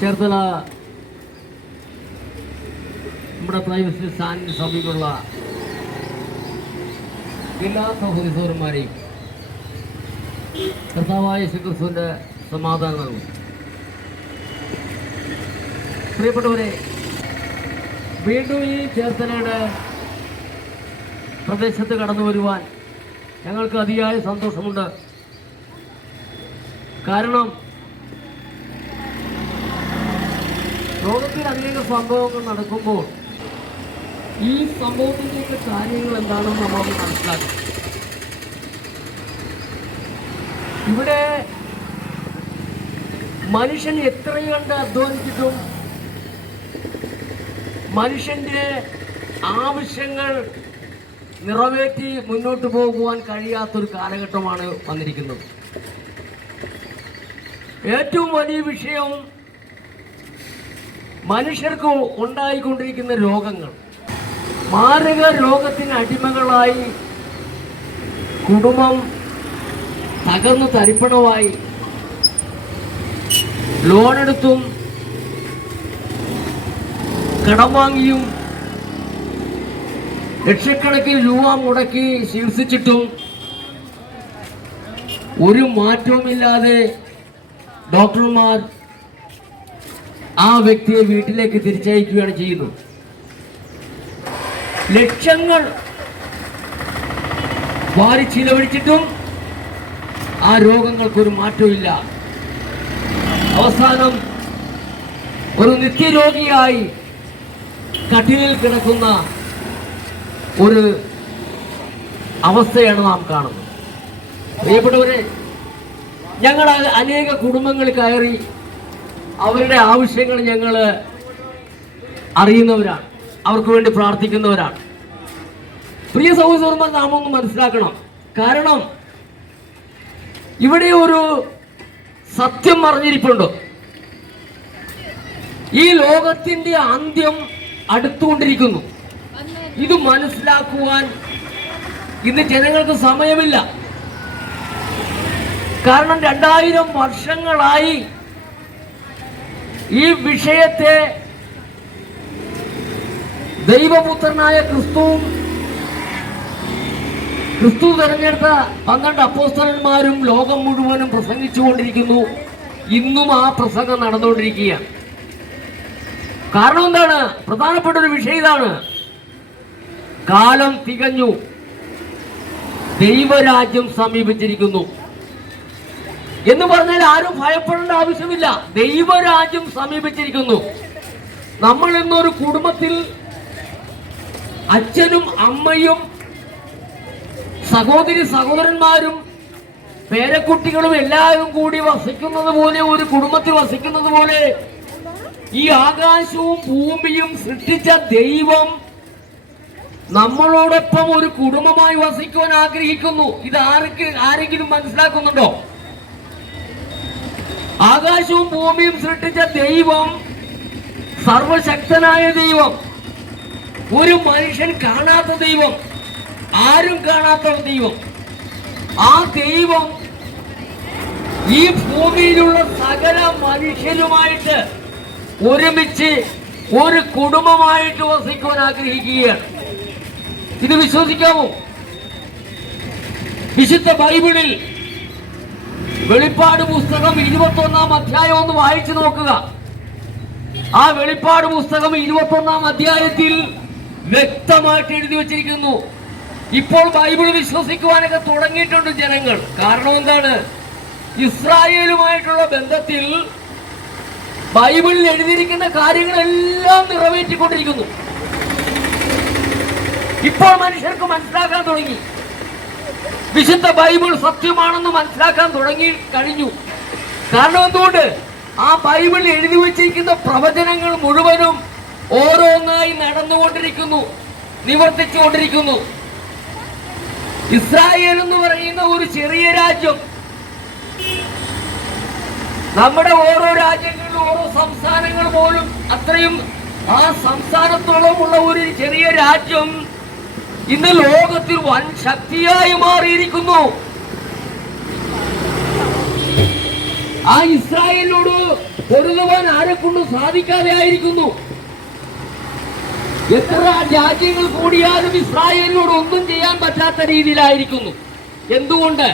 ചേർത്തല നമ്മുടെ പ്രൈവറ്റ് സ്റ്റാൻഡിന് സമീപമുള്ള എല്ലാ സഹോദരന്മാരെയും കർത്താവായ യേശുക്രിസ്തുവിന്റെ സമാധാനം നൽകും. പ്രിയപ്പെട്ടവരെ, വീണ്ടും ഈ ചേർത്തലയുടെ പ്രദേശത്ത് കടന്നു വരുവാൻ ഞങ്ങൾക്ക് അതിയായ സന്തോഷമുണ്ട്. കാരണം ലോകത്തിൽ അനേക സംഭവങ്ങൾ നടക്കുമ്പോൾ ഈ സംഭവത്തിൻ്റെയൊക്കെ കാര്യങ്ങൾ എന്താണെന്ന് നമ്മൾ മനസ്സിലാക്കും. ഇവിടെ മനുഷ്യൻ എത്രയും കണ്ട് അധ്വാനിച്ചിട്ടും മനുഷ്യൻ്റെ ആവശ്യങ്ങൾ നിറവേറ്റി മുന്നോട്ട് പോകുവാൻ കഴിയാത്തൊരു കാലഘട്ടമാണ് വന്നിരിക്കുന്നത്. ഏറ്റവും വലിയ വിഷയം മനുഷ്യർക്ക് ഉണ്ടായിക്കൊണ്ടിരിക്കുന്ന രോഗങ്ങൾ. മാരക രോഗത്തിന് അടിമകളായി കുടുംബം തകർന്നു തരിപ്പണമായി ലോണെടുത്തും കടം വാങ്ങിയും ലക്ഷക്കണക്കിന് രൂപ മുടക്കി ചികിത്സിച്ചിട്ടും ഒരു മാറ്റവുമില്ലാതെ ഡോക്ടർമാർ ആ വ്യക്തിയെ വീട്ടിലേക്ക് തിരിച്ചയക്കുകയാണ് ചെയ്യുന്നത്. ലക്ഷങ്ങൾ വാരി ചിലവഴിച്ചിട്ടും ആ രോഗങ്ങൾക്കൊരു മാറ്റമില്ല. അവസാനം ഒരു നിത്യരോഗിയായി കട്ടിലിൽ കിടക്കുന്ന ഒരു അവസ്ഥയാണ് നാം കാണുന്നത്. പ്രിയപ്പെട്ടവരെ, ഞങ്ങൾ അനേക കുടുംബങ്ങൾ കയറി അവരുടെ ആവശ്യങ്ങൾ ഞങ്ങൾ അറിയുന്നവരാണ്, അവർക്ക് വേണ്ടി പ്രാർത്ഥിക്കുന്നവരാണ്. പ്രിയ സഹോദരന്മാർ, നാം ഒന്ന് മനസ്സിലാക്കണം. കാരണം ഇവിടെ ഒരു സത്യം അറിഞ്ഞിരിപ്പുണ്ട്. ഈ ലോകത്തിന്റെ അന്ത്യം അടുത്തുകൊണ്ടിരിക്കുന്നു. ഇത് മനസ്സിലാക്കുവാൻ ഇന്ന് ജനങ്ങൾക്ക് സമയമില്ല. കാരണം 2000 വർഷങ്ങളായി ഈ വിഷയത്തെ ദൈവപുത്രനായ ക്രിസ്തു തെരഞ്ഞെടുത്ത 12 അപ്പോസ്തലന്മാരും ലോകം മുഴുവനും പ്രസംഗിച്ചുകൊണ്ടിരിക്കുന്നു. ഇന്നും ആ പ്രസംഗം നടന്നുകൊണ്ടിരിക്കുകയാണ്. കാരണം എന്താണ്? പ്രധാനപ്പെട്ട ഒരു വിഷയം ഇതാണ്: കാലം തികഞ്ഞു, ദൈവരാജ്യം സമീപിച്ചിരിക്കുന്നു എന്ന് പറഞ്ഞാൽ ആരും ഭയപ്പെടേണ്ട ആവശ്യമില്ല. ദൈവരാജ്യം സമീപിച്ചിരിക്കുന്നു. നമ്മൾ ഇന്നൊരു കുടുംബത്തിൽ അച്ഛനും അമ്മയും സഹോദരന്മാരും പേരക്കുട്ടികളും എല്ലാവരും കൂടി വസിക്കുന്നത് പോലെ, ഒരു കുടുംബത്തിൽ വസിക്കുന്നത് പോലെ ഈ ആകാശവും ഭൂമിയും സൃഷ്ടിച്ച ദൈവം നമ്മളോടൊപ്പം ഒരു കുടുംബമായി വസിക്കുവാൻ ആഗ്രഹിക്കുന്നു. ഇത് ആരെങ്കിലും മനസ്സിലാക്കുന്നുണ്ടോ? ആകാശവും ഭൂമിയും സൃഷ്ടിച്ച ദൈവം, സർവശക്തനായ ദൈവം, ഒരു മനുഷ്യൻ കാണാത്ത ദൈവം, ആരും കാണാത്ത ദൈവം, ആ ദൈവം ഈ ഭൂമിയിലുള്ള സകല മനുഷ്യരുമായിട്ട് ഒരുമിച്ച് ഒരു കുടുംബമായിട്ട് വസിക്കുവാൻ ആഗ്രഹിക്കുകയാണ്. ഇത് വിശ്വസിക്കാമോ? വിശുദ്ധ ബൈബിളിൽ വെളിപ്പാട് പുസ്തകം 21-ാം അധ്യായം ഒന്ന് വായിച്ചു നോക്കുക. ആ വെളിപ്പാട് പുസ്തകം 21-ാം അധ്യായത്തിൽ വ്യക്തമായിട്ട് എഴുതി വച്ചിരിക്കുന്നു. ഇപ്പോൾ ബൈബിൾ വിശ്വസിക്കുവാനൊക്കെ തുടങ്ങിയിട്ടുണ്ട് ജനങ്ങൾ. കാരണം എന്താണ്? ഇസ്രായേലുമായിട്ടുള്ള ബന്ധത്തിൽ ബൈബിളിൽ എഴുതിയിരിക്കുന്ന കാര്യങ്ങളെല്ലാം നിറവേറ്റിക്കൊണ്ടിരിക്കുന്നു. ഇപ്പോൾ മനുഷ്യർക്ക് മനസ്സിലാക്കാൻ തുടങ്ങി. വിശുദ്ധ ബൈബിൾ സത്യമാണെന്ന് മനസ്സിലാക്കാൻ തുടങ്ങി കഴിഞ്ഞു. കാരണം എന്തുകൊണ്ട്? ആ ബൈബിൾ എഴുതി വച്ചിരിക്കുന്ന പ്രവചനങ്ങൾ മുഴുവനും ഓരോന്നായി നടന്നുകൊണ്ടിരിക്കുന്നു, നിവർത്തിച്ചുകൊണ്ടിരിക്കുന്നു. ഇസ്രായേൽ എന്ന് പറയുന്ന ഒരു ചെറിയ രാജ്യം, നമ്മുടെ ഓരോ രാജ്യങ്ങളിലും ഓരോ സംസ്ഥാനങ്ങൾ പോലും അത്രയും ആ സംസ്ഥാനത്തോളമുള്ള ഒരു ചെറിയ രാജ്യം ഇന്ന് ലോകത്തിൽ വൻ ശക്തിയായി മാറിയിരിക്കുന്നു. ആ ഇസ്രായേലിനോട് പൊരുതുവാൻ ആരെ കൊണ്ടും സാധിക്കാതെ ആയിരിക്കുന്നു. എത്ര രാജ്യങ്ങൾ കൂടിയാലും ഇസ്രായേലിനോട് ഒന്നും ചെയ്യാൻ പറ്റാത്ത രീതിയിലായിരിക്കുന്നു. എന്തുകൊണ്ട്?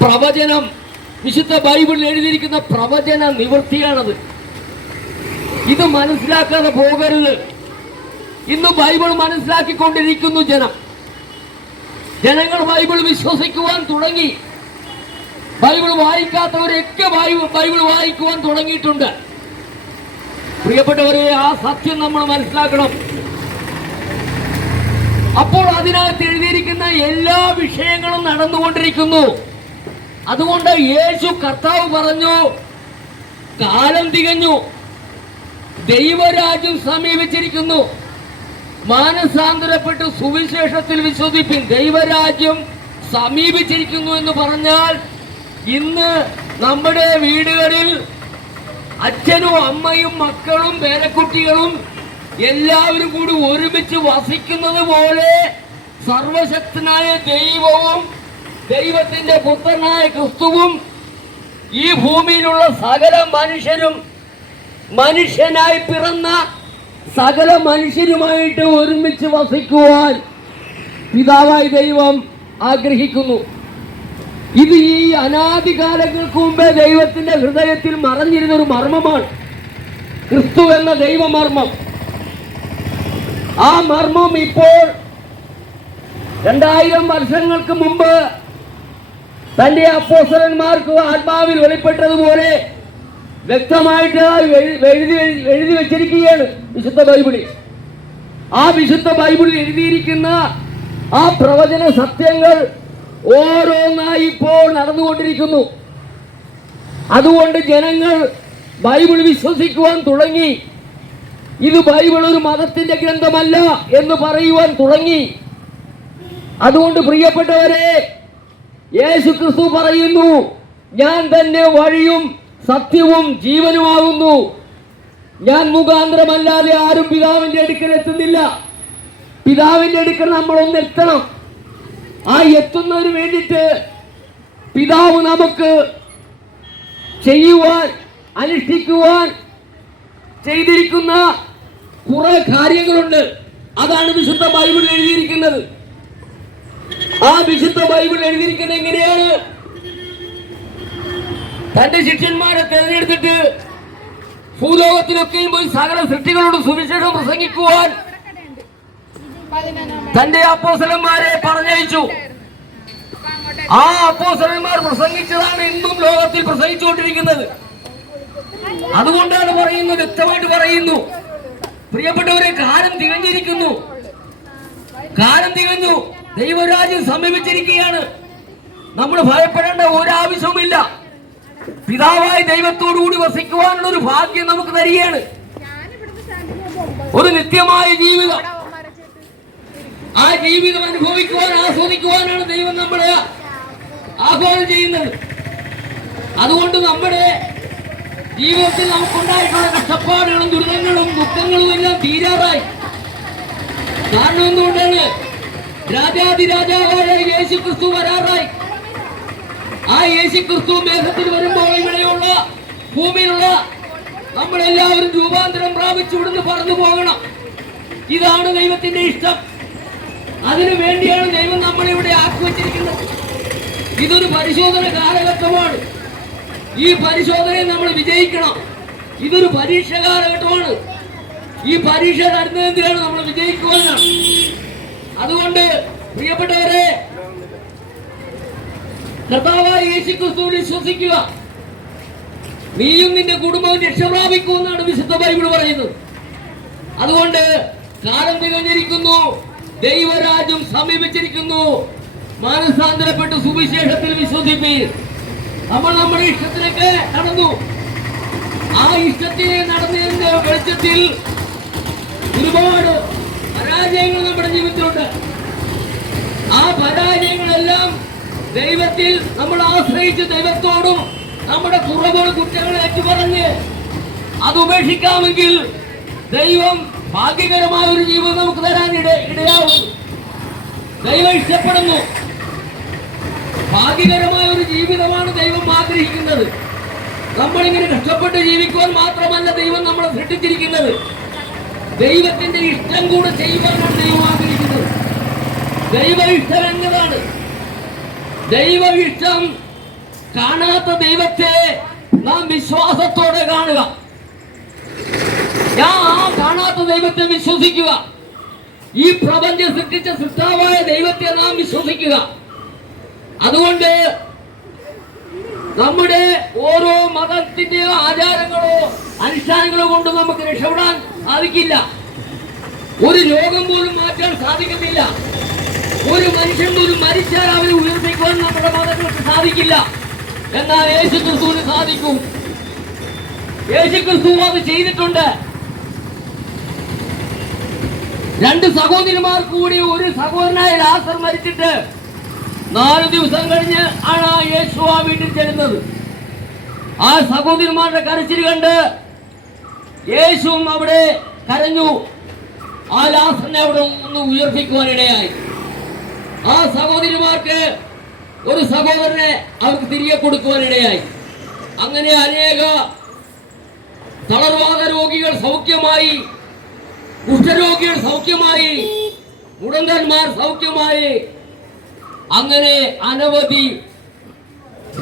പ്രവചനം, വിശുദ്ധ ബൈബിളിൽ എഴുതിയിരിക്കുന്ന പ്രവചന നിവൃത്തിയാണത്. ഇത് മനസ്സിലാക്കാതെ പോകരുത്. ഇന്ന് ബൈബിൾ മനസ്സിലാക്കിക്കൊണ്ടിരിക്കുന്നു ജനങ്ങൾ ബൈബിൾ വിശ്വസിക്കുവാൻ തുടങ്ങി. ബൈബിൾ വായിക്കാത്തവരൊക്കെ ബൈബിൾ വായിക്കുവാൻ തുടങ്ങിയിട്ടുണ്ട്. പ്രിയപ്പെട്ടവരെ, ആ സത്യം നമ്മൾ മനസ്സിലാക്കണം. അപ്പോൾ അതിനകത്ത് എഴുതിയിരിക്കുന്ന എല്ലാ വിഷയങ്ങളും നടന്നുകൊണ്ടിരിക്കുന്നു. അതുകൊണ്ട് യേശു കർത്താവ് പറഞ്ഞു, കാലം തികഞ്ഞു, ദൈവരാജ്യം സമീപിച്ചിരിക്കുന്നു, മാനസാന്തരപ്പെട്ട് സുവിശേഷത്തിൽ വിശ്വസിപ്പിൻ. ദൈവരാജ്യം സമീപിച്ചിരിക്കുന്നു എന്ന് പറഞ്ഞാൽ ഇന്ന് നമ്മുടെ വീടുകളിൽ അച്ഛനും അമ്മയും മക്കളും പേരക്കുട്ടികളും എല്ലാവരും കൂടി ഒരുമിച്ച് വസിക്കുന്നത് പോലെ സർവശക്തനായ ദൈവവും ദൈവത്തിന്റെ പുത്രനായ ക്രിസ്തുവും ഈ ഭൂമിയിലുള്ള സകല മനുഷ്യരും മനുഷ്യനായി പിറന്ന സകല മനുഷ്യരുമായിട്ട് ഒരുമിച്ച് വസിക്കുവാൻ പിതാവായ ദൈവം ആഗ്രഹിക്കുന്നു. ഇത് ഈ അനാദികാലങ്ങൾക്ക് മുമ്പേ ദൈവത്തിന്റെ ഹൃദയത്തിൽ മറഞ്ഞിരുന്ന ഒരു മർമ്മമാണ്, ക്രിസ്തു എന്ന ദൈവമർമ്മം. ആ മർമ്മം ഇപ്പോൾ 2000 വർഷങ്ങൾക്ക് മുമ്പ് തന്റെ അപ്പോസ്തലന്മാർക്ക് ആത്മാവിൽ വെളിപ്പെട്ടതുപോലെ വ്യക്തമായിട്ട് എഴുതി വെച്ചിരിക്കുകയാണ് വിശുദ്ധ ബൈബിളിൽ. ആ വിശുദ്ധ ബൈബിളിൽ എഴുതിയിരിക്കുന്ന ആ പ്രവചന സത്യങ്ങൾ ഓരോന്നായി ഇപ്പോൾ നടന്നുകൊണ്ടിരിക്കുന്നു. അതുകൊണ്ട് ജനങ്ങൾ ബൈബിൾ വിശ്വസിക്കുവാൻ തുടങ്ങി. ഇത് ബൈബിൾ ഒരു മതത്തിന്റെ ഗ്രന്ഥമല്ല എന്ന് പറയുവാൻ തുടങ്ങി. അതുകൊണ്ട് പ്രിയപ്പെട്ടവരെ, യേശു ക്രിസ്തു പറയുന്നു, ഞാൻ തന്നെ വഴിയും സത്യവും ജീവനുമാകുന്നു. ഞാൻ മുഖാന്തരമല്ലാതെ ആരും പിതാവിന്റെ അടുക്കൽ എത്തുന്നില്ല. പിതാവിന്റെ അടുക്കൽ നമ്മളൊന്ന് എത്തണം. ആ എത്തുന്നതിന് വേണ്ടിയിട്ട് പിതാവ് നമുക്ക് ചെയ്യുവാൻ അനുഷ്ഠിക്കുവാൻ ചെയ്തിരിക്കുന്ന കുറെ കാര്യങ്ങളുണ്ട്. അതാണ് വിശുദ്ധ ബൈബിളിൽ എഴുതിയിരിക്കുന്നത്. ആ വിശുദ്ധ ബൈബിൾ എഴുതിയിരിക്കുന്നത് എങ്ങനെയാണ്? തന്റെ ശിഷ്യന്മാരെ തെരഞ്ഞെടുത്തിട്ട് ഭൂലോകത്തിലൊക്കെയും പോയി സകല സൃഷ്ടികളോട് സുവിശേഷം പ്രസംഗിക്കുവാൻ തന്റെ അപ്പോസ്തലന്മാരെ പറഞ്ഞയച്ചു. ആ അപ്പോസ്തലന്മാർ പ്രസംഗിച്ചതാണ് ഇന്നും ലോകത്തിൽ പ്രസംഗിച്ചുകൊണ്ടിരിക്കുന്നത്. അതുകൊണ്ടാണ് പറയുന്നത്, വ്യക്തമായിട്ട് പറയുന്നു, പ്രിയപ്പെട്ടവരെ, കാലം തികഞ്ഞിരിക്കുന്നു, കാലം തികഞ്ഞു, ദൈവരാജ്യം സമീപിച്ചിരിക്കുകയാണ്. നമ്മൾ ഭയപ്പെടേണ്ട ഒരാവശ്യവുമില്ല. പിതാവായ ദൈവത്തോടു കൂടി വസിക്കുവാനുള്ള ഒരു ഭാഗ്യം നമുക്ക് തരികയാണ്. ഒരു നിത്യമായ ജീവിതം, ആ ജീവിതം അനുഭവിക്കുവാൻ ആസ്വദിക്കുവാനാണ് ദൈവം നമ്മളെ ആഹ്വാനം ചെയ്യുന്നത്. അതുകൊണ്ട് നമ്മുടെ ജീവിതത്തിൽ നമുക്കുണ്ടായിട്ടുള്ള കഷ്ടപ്പാടുകളും ദുരിതങ്ങളും ദുഃഖങ്ങളും എല്ലാം തീരാറായി. കാരണം എന്തുകൊണ്ടാണ്? രാജാതിരാജാവായ യേശു ക്രിസ്തു വരാറായി. ആ യേശു ക്രിസ്തു മേഘത്തിൽ വരുമ്പോൾ ഇവിടെയുള്ള ഭൂമിയിലുള്ള നമ്മളെല്ലാവരും രൂപാന്തരം പ്രാപിച്ചു ഇവിടുന്ന് പറന്നു പോകണം. ഇതാണ് ദൈവത്തിന്റെ ഇഷ്ടം. അതിനു വേണ്ടിയാണ് ദൈവം നമ്മളിവിടെ ആക്കി വച്ചിരിക്കുന്നത്. ഇതൊരു പരിശോധന കാലഘട്ടമാണ്. ഈ പരിശോധനയെ നമ്മൾ വിജയിക്കണം. ഇതൊരു പരീക്ഷ കാലഘട്ടമാണ്. ഈ പരീക്ഷ നടത്തുന്നതിനാണ് നമ്മൾ വിജയിക്കുവാനാണ്. അതുകൊണ്ട് പ്രിയപ്പെട്ടവരെ, കർത്താവായ യേശു ക്രിസ്തുവിൽ വിശ്വസിക്കുക, നീയും നിന്റെ കുടുംബവും രക്ഷപ്രാപിക്കുമെന്നാണ് വിശുദ്ധ ബൈബിൾ പറയുന്നത്. അതുകൊണ്ട് കാലം തികഞ്ഞിരിക്കുന്നു, ദൈവരാജ്യം സമീപിച്ചിരിക്കുന്നു, മാനസാന്തരപ്പെട്ട് സുവിശേഷത്തിൽ വിശ്വസിപ്പീൻ. നമ്മൾ നമ്മുടെ ഇഷ്ടത്തിലേക്ക് നടന്നു. ആ ഇഷ്ടത്തിനെ നടന്നതിന്റെ വെളിച്ചത്തിൽ ഒരുപാട് പരാജയങ്ങൾ നമ്മുടെ ജീവിതത്തിലുണ്ട്. ആ പരാജയങ്ങളെല്ലാം ദൈവത്തിൽ നമ്മൾ ആശ്രയിച്ച് ദൈവത്തോടും നമ്മുടെ കുറവുകളും കുറ്റങ്ങളും ഏറ്റുപറഞ്ഞ് അത് ഉപേക്ഷിക്കാമെങ്കിൽ ദൈവം ഭാഗ്യകരമായ ഒരു ജീവിതം നമുക്ക് തരാൻ ഇടയാവും. ദൈവം ഇഷ്ടപ്പെടുന്നു. ഭാഗ്യകരമായ ഒരു ജീവിതമാണ് ദൈവം ആഗ്രഹിക്കുന്നത്. ആഗ്രഹിക്കുന്നത്. നമ്മളിങ്ങനെ കഷ്ടപ്പെട്ട് ജീവിക്കുവാൻ മാത്രമല്ല ദൈവം നമ്മളെ സൃഷ്ടിച്ചിരിക്കുന്നത്. ദൈവത്തിന്റെ ഇഷ്ടം കൂടെ ചെയ്യുവാനാണ് ദൈവം ആഗ്രഹിക്കുന്നത്. ദൈവ ഇഷ്ടം എന്നതാണ്. ദൈവ ഇഷ്ടം കാണാത്ത ദൈവത്തെ നാം വിശ്വാസത്തോടെ കാണുക. ആ കാണാത്ത ദൈവത്തെ വിശ്വസിക്കുക. ഈ പ്രപഞ്ചം സൃഷ്ടിച്ച സൃഷ്ടാവായ ദൈവത്തെ നാം വിശ്വസിക്കുക. അതുകൊണ്ട് നമ്മുടെ ഓരോ മതത്തിന്റെയോ ആചാരങ്ങളോ അനുഷ്ഠാനങ്ങളോ കൊണ്ട് നമുക്ക് രക്ഷപ്പെടാൻ സാധിക്കില്ല. ഒരു രോഗം പോലും മാറ്റാൻ സാധിക്കുന്നില്ല. ഒരു മനുഷ്യൻ പോലും മരിച്ചാൽ അവരെ ഉയർപ്പിക്കുവാൻ നമ്മുടെ മതങ്ങൾക്ക് സാധിക്കില്ല. എന്നാൽ യേശു ക്രിസ്തുവിന് സാധിക്കും. യേശു ക്രിസ്തു അത് ചെയ്തിട്ടുണ്ട്. 2 സഹോദരിമാർക്ക് കൂടി ഒരു സഹോദരനായ ലാസർ മരിച്ചിട്ട് 4 ദിവസം കഴിഞ്ഞ് ആണ് യേശു ആ വീട്ടിൽ ചെല്ലുന്നത്. ആ സഹോദരിമാരുടെ കരച്ചിൽ കണ്ട് യേശുവും അവിടെ കരഞ്ഞു. ആ ലാസറിനെ അവിടെ ഒന്ന് ഉയർപ്പിക്കുവാനിടയായി. ആ സഹോദരിമാർക്ക് ഒരു സഹോദരനെ അവർക്ക് തിരികെ കൊടുക്കുവാനിടയായി. അങ്ങനെ അനേക തളർവാദ രോഗികൾ സൗഖ്യമായി, കുഷ്ഠരോഗികൾ സൗഖ്യമായി, മുടന്തന്മാർ സൗഖ്യമായി. അങ്ങനെ അനവധി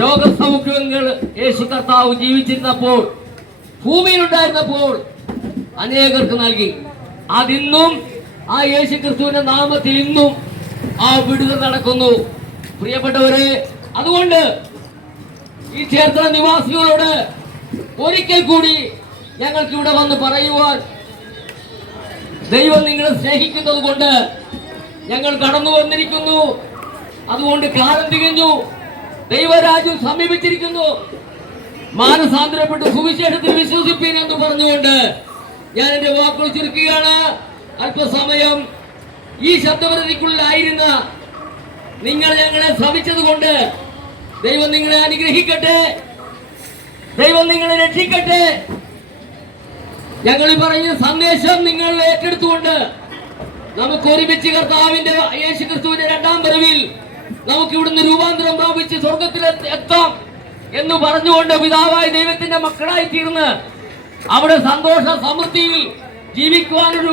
രോഗസൗഖ്യങ്ങൾ യേശു കർത്താവ് ജീവിച്ചിരുന്നപ്പോൾ, ഭൂമിയിലുണ്ടായിരുന്നപ്പോൾ അനേകർക്ക് നൽകി. അതിന്നും ആ യേശു ക്രിസ്തുവിന്റെ നാമത്തിൽ ഇന്നും ആ വിടുതൽ നടക്കുന്നു. പ്രിയപ്പെട്ടവരെ, അതുകൊണ്ട് ഈ ക്ഷേത്ര നിവാസികളോട് ഒരിക്കൽ കൂടി ഞങ്ങൾക്ക് ഇവിടെ വന്ന് പറയുവാൻ, ദൈവം നിങ്ങളെ സ്നേഹിക്കുന്നത് കൊണ്ട് ഞങ്ങൾ കടന്നു വന്നിരിക്കുന്നു. അതുകൊണ്ട് കാലം തികഞ്ഞു, ദൈവരാജ്യം സമീപിച്ചിരിക്കുന്നു, മാനസാന്തരപ്പെട്ട് സുവിശേഷത്തിൽ വിശ്വസിപ്പീൻ എന്ന് പറഞ്ഞുകൊണ്ട് ഞാൻ എന്റെ വാക്കുകൾ ചുരുക്കുകയാണ്. അല്പസമയം ഈ ശബ്ദപരിധിക്കുള്ളിലായിരുന്ന നിങ്ങൾ ഞങ്ങളെ ശ്രമിച്ചത് കൊണ്ട് ദൈവം നിങ്ങളെ അനുഗ്രഹിക്കട്ടെ, ദൈവം നിങ്ങളെ രക്ഷിക്കട്ടെ. ഞങ്ങൾ പറഞ്ഞ സന്ദേശം നിങ്ങൾ ഏറ്റെടുത്തുകൊണ്ട് നമുക്ക് ഒരുമിച്ച് കർത്താവിന്റെ യേശു ക്രിസ്തുവിന്റെ 2ാം വരവിൽ നമുക്ക് ഇവിടുന്ന് രൂപാന്തരം പ്രാപിച്ച് സ്വർഗത്തിൽ എത്താം എന്ന് പറഞ്ഞുകൊണ്ട് പിതാവായ ദൈവത്തിന്റെ മക്കളായി തീർന്ന് അവിടെ സന്തോഷ സമൃദ്ധിയിൽ ജീവിക്കുവാനൊരു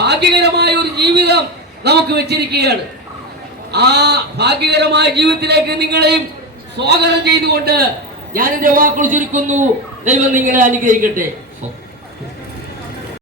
ഭാഗ്യകരമായ ഒരു ജീവിതം നമുക്ക് വെച്ചിരിക്കുകയാണ്. ആ ഭാഗ്യകരമായ ജീവിതത്തിലേക്ക് നിങ്ങളെയും സ്വാഗതം ചെയ്തുകൊണ്ട് ഞാൻ എന്റെ വാക്കുകൾ ചുരുക്കുന്നു. ദൈവം നിങ്ങളെ അനുഗ്രഹിക്കട്ടെ.